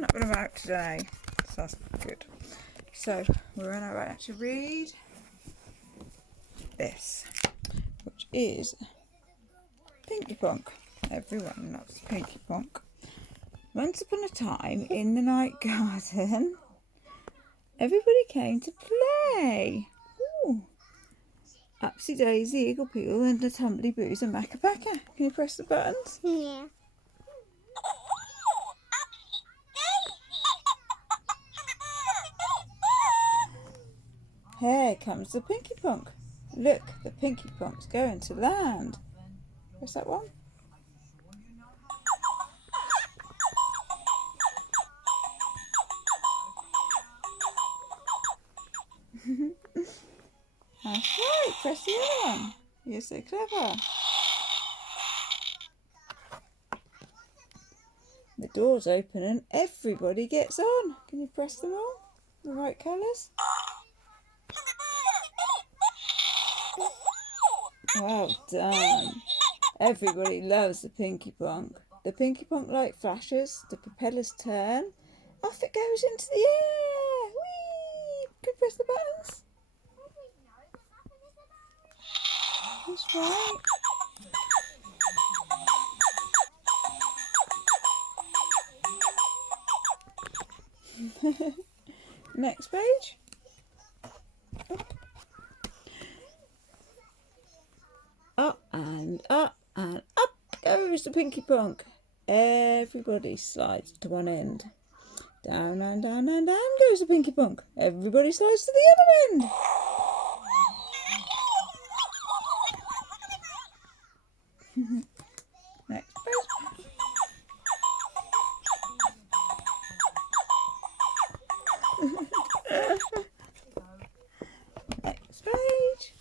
not been about today, so that's good. So we're about to read this, which is Pinky Ponk. Everyone loves Pinky Ponk. Once upon a time, in the night garden, everybody came to play. Ooh. Upsy Daisy, Eagle Peel, and a Tumbly Boos and Macca Pacca. Can you press the buttons? Yeah. Here comes the Pinky Ponk. Look, the Pinky Ponk's going to land. What's that one? That's right, press the other one. You're so clever. The door's open and everybody gets on. Can you press them all? The right colours? Well done. Everybody loves the Pinky Ponk. The Pinky Ponk light flashes, the propellers turn, off it goes into the air. Whee! Can you press the buttons? That's right. Next page. Up and up and up goes the Pinky Ponk. Everybody slides to one end. Down and down and down goes the Pinky Ponk. Everybody slides to the other end. Next page. Next page.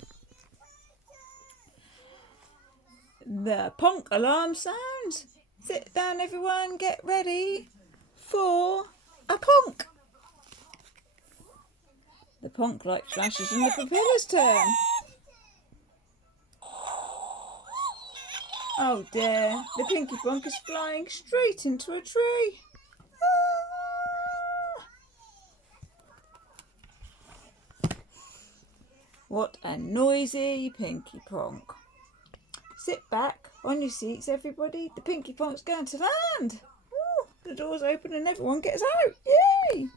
The Ponk alarm sounds. Sit down everyone, get ready for a Ponk. The Ponk light flashes and the propellers turn. Oh dear, the Pinky Ponk is flying straight into a tree. What a noisy Pinky Ponk. Sit back on your seats, everybody. The Pinky Ponk's going to land. Ooh, the door's open and everyone gets out. Yay!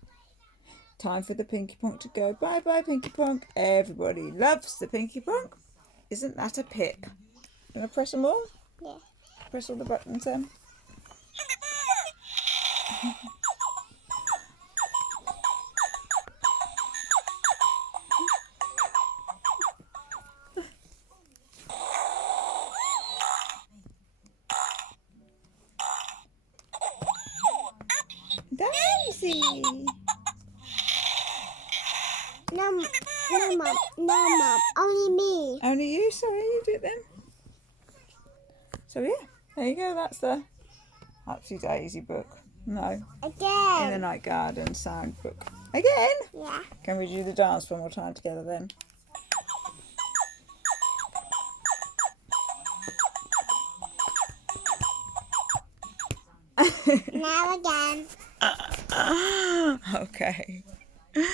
Time for the Pinky Ponk to go. Bye-bye, Pinky Ponk. Everybody loves the Pinky Ponk. Isn't that a pip? Gonna press them all? Yeah. Press all the buttons then. Daisy! No, Mum. No, Mum. Only me. Only you? Sorry, you do it then. So yeah, there you go. That's the Upsy Daisy book. No, In the Again. Night Garden sound book. Again? Yeah. Can we do the dance one more time together then? Now again. Okay.